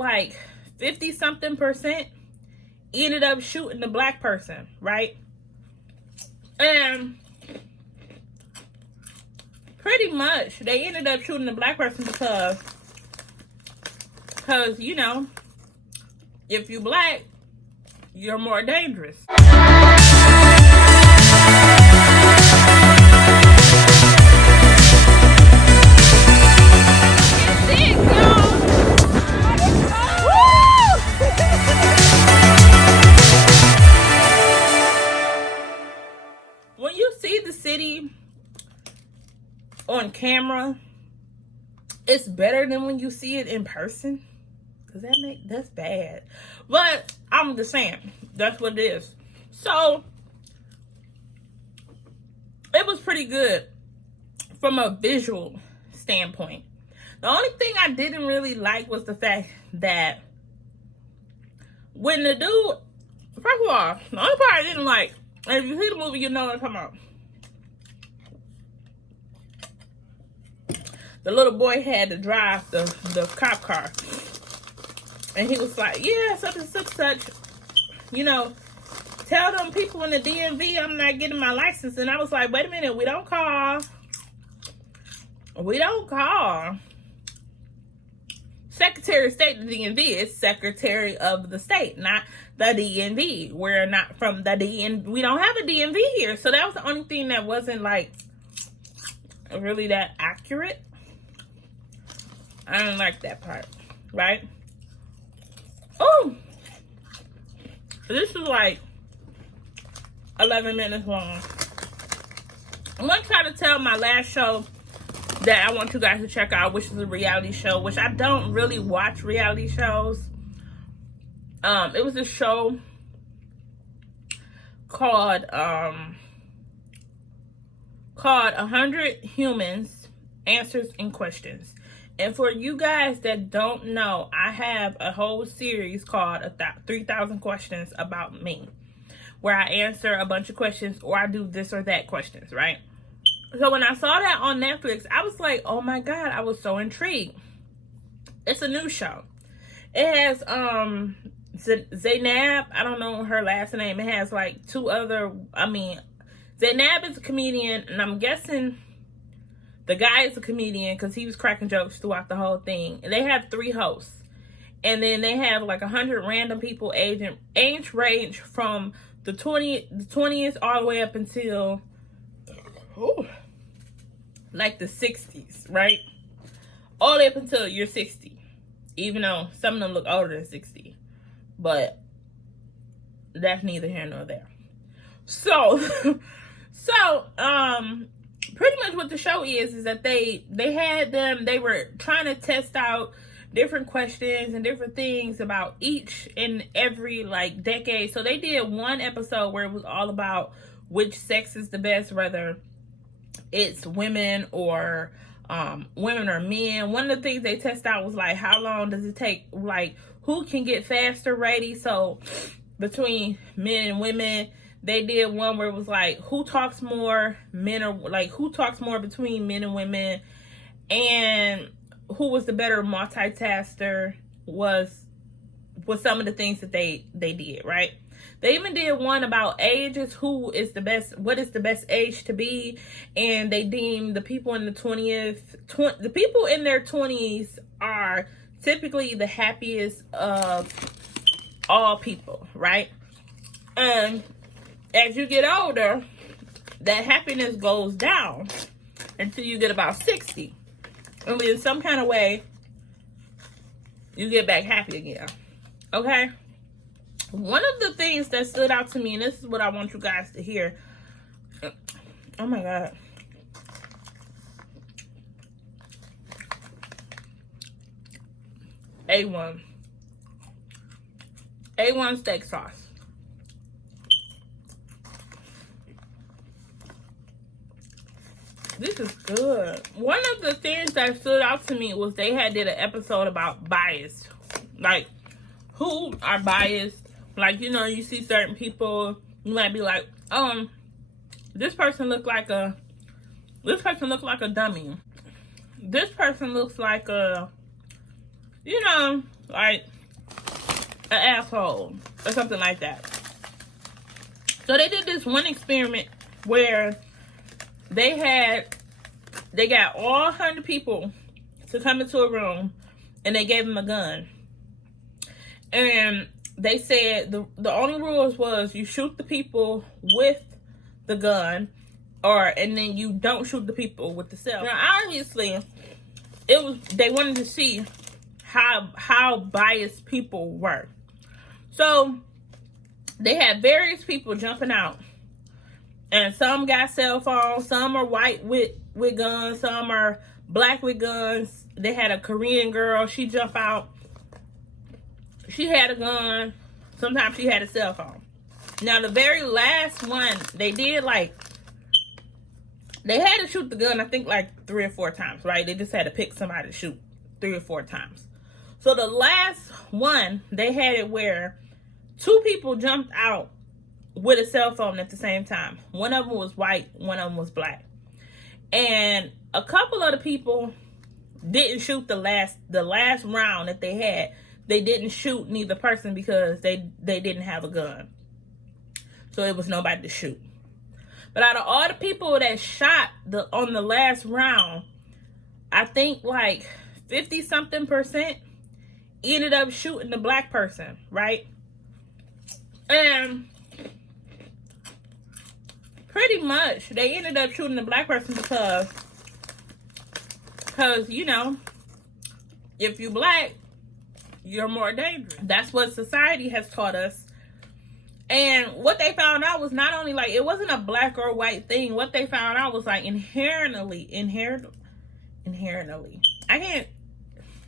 like 50-something% ended up shooting the black person, right? And pretty much they ended up shooting the black person because you know, if you black, you're more dangerous. When you see the city on camera, it's better than when you see it in person. Cause that's bad. But I'm just saying, that's what it is. So it was pretty good from a visual standpoint. The only thing I didn't really like was the fact that when the dude, first of all, the only part I didn't like, and if you see the movie, you know what I'm talking about. The little boy had to drive the cop car. And he was like, yeah, such and such, you know, tell them people in the DMV I'm not getting my license. And I was like, wait a minute, we don't call Secretary of State of the DMV. It's Secretary of the State, not the DMV. We're not from the DMV. We don't have a DMV here. So that was the only thing that wasn't like really that accurate. I didn't like that part, right? Oh, this is like 11 minutes long. I'm going to try to tell my last show that I want you guys to check out, which is a reality show, which I don't really watch reality shows. It was a show called 100 Humans, Answers and Questions. And for you guys that don't know, I have a whole series called 3,000 Questions About Me, where I answer a bunch of questions or I do this or that questions, right? So when I saw that on Netflix, I was like, oh my God, I was so intrigued. It's a new show. It has Zainab, I don't know her last name. It has like Zainab is a comedian, and I'm guessing the guy is a comedian because he was cracking jokes throughout the whole thing. And they have 3 hosts. And then they have like 100 random people, age range from the 20s all the way up until like the 60s, right? All the way up until you're 60. Even though some of them look older than 60. But that's neither here nor there. So, pretty much what the show is that they were trying to test out different questions and different things about each and every like decade. So they did one episode where it was all about which sex is the best, whether it's women or men. One of the things they test out was like how long does it take, like who can get faster ready. So between men and women, they did one where it was like who talks more, who talks more between men and women, and who was the better multitasker was some of the things that they did, right? They even did one about ages, what is the best age to be, and they deemed the people in their 20s are typically the happiest of all people, right? And as you get older, that happiness goes down until you get about 60. And in some kind of way, you get back happy again. Okay? One of the things that stood out to me, and this is what I want you guys to hear. Oh my God. A1 steak sauce. This is good. One of the things that stood out to me was they did an episode about bias. Like, who are biased? Like, you know, you see certain people, you might be like, this person looked like a dummy. This person looks like a, you know, like an asshole or something like that. So they did this one experiment where they got all 100 people to come into a room, and they gave them a gun. And they said the only rules was you shoot the people with the gun, and then you don't shoot the people with the cell. Now, obviously, they wanted to see how biased people were. So they had various people jumping out, and some got cell phones, some are white with guns, some are black with guns. They had a Korean girl, she jumped out. She had a gun. Sometimes she had a cell phone. Now, the very last one, they had to shoot the gun, I think, like 3 or 4 times, right? They just had to pick somebody to shoot 3 or 4 times. So the last one, they had it where 2 people jumped out with a cell phone at the same time. One of them was white, one of them was black. And a couple of the people didn't shoot the last round that they had. They didn't shoot neither person because they didn't have a gun. So it was nobody to shoot. But out of all the people that shot on the last round, I think like 50-something% ended up shooting the black person, right? And pretty much they ended up shooting the black person because you know, if you black, you're more dangerous. That's what society has taught us. And what they found out was not only like, it wasn't a black or white thing. What they found out was like inherently, I can't,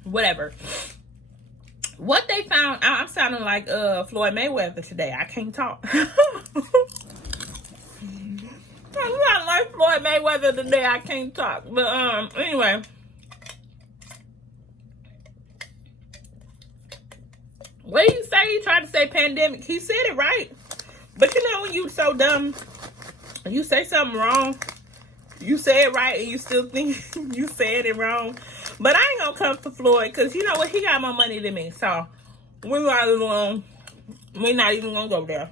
whatever. What they found, I'm sounding like Floyd Mayweather today. I can't talk. I'm sounding like Floyd Mayweather today. I can't talk. But anyway. What did he say? He tried to say pandemic. He said it right. But you know when you so dumb, you say something wrong, you say it right and you still think you said it wrong. But I ain't gonna come for Floyd because you know what? He got more money than me. So we're not even gonna go there.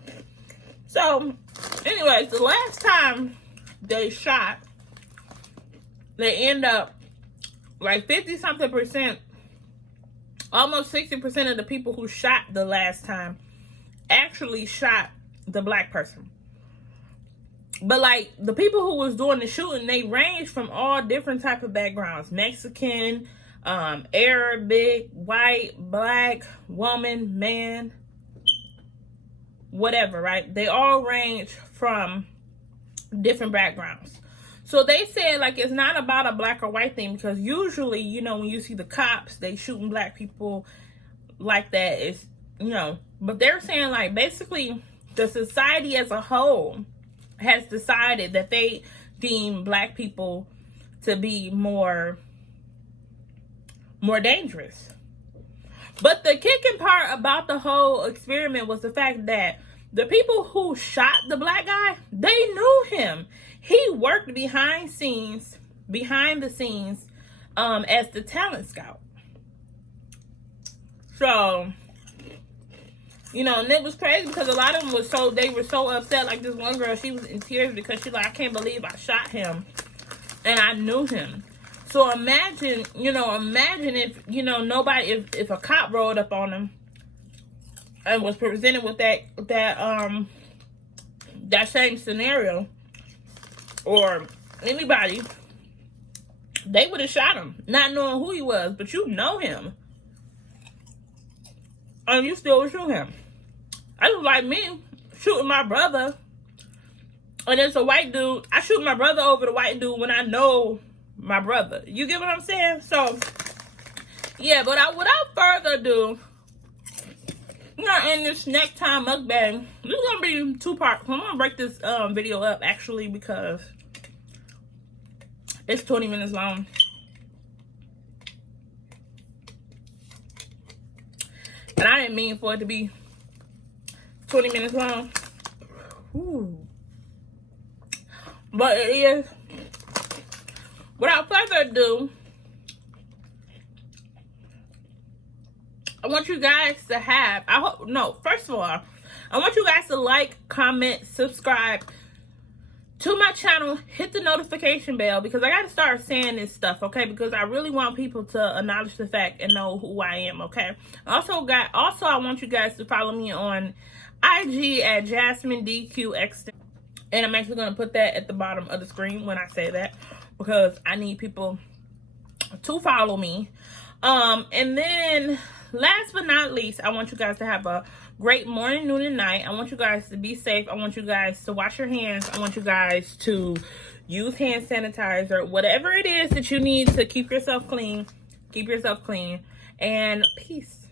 So anyways, the last time they shot, they end up like 50-something%. Almost 60% of the people who shot the last time actually shot the black person. But like the people who was doing the shooting, they ranged from all different type of backgrounds. Mexican, Arabic, white, black, woman, man, whatever, right? They all range from different backgrounds. So they said, like, it's not about a black or white thing because usually, you know, when you see the cops, they shooting black people like that. It's, you know, but they're saying, like, basically the society as a whole has decided that they deem black people to be more dangerous. But the kicking part about the whole experiment was the fact that the people who shot the black guy, they knew him. He worked behind the scenes, as the talent scout. So, you know, and it was crazy because a lot of them they were so upset. Like this one girl, she was in tears because she's like, I can't believe I shot him and I knew him. So imagine if, you know, if a cop rolled up on him and was presented with that same scenario, or anybody, they would have shot him, not knowing who he was, but you know him, and you still would shoot him. I was like me shooting my brother, and it's a white dude. I shoot my brother over the white dude when I know my brother. You get what I'm saying? So, yeah, but without further ado, we're gonna end this next time mukbang. This is gonna be 2 parts. I'm gonna break this video up actually because it's 20 minutes long. And I didn't mean for it to be 20 minutes long. Ooh. But it is. Without further ado, I want you guys to have, first of all, I want you guys to like, comment, subscribe to my channel, hit the notification bell, because I got to start saying this stuff, okay? Because I really want people to acknowledge the fact and know who I am, okay? Also, I want you guys to follow me on IG at JasmineDQX. And I'm actually going to put that at the bottom of the screen when I say that, because I need people to follow me. And then last but not least, I want you guys to have a great morning, noon, and night. I want you guys to be safe. I want you guys to wash your hands. I want you guys to use hand sanitizer. Whatever it is that you need to keep yourself clean, keep yourself clean. And peace.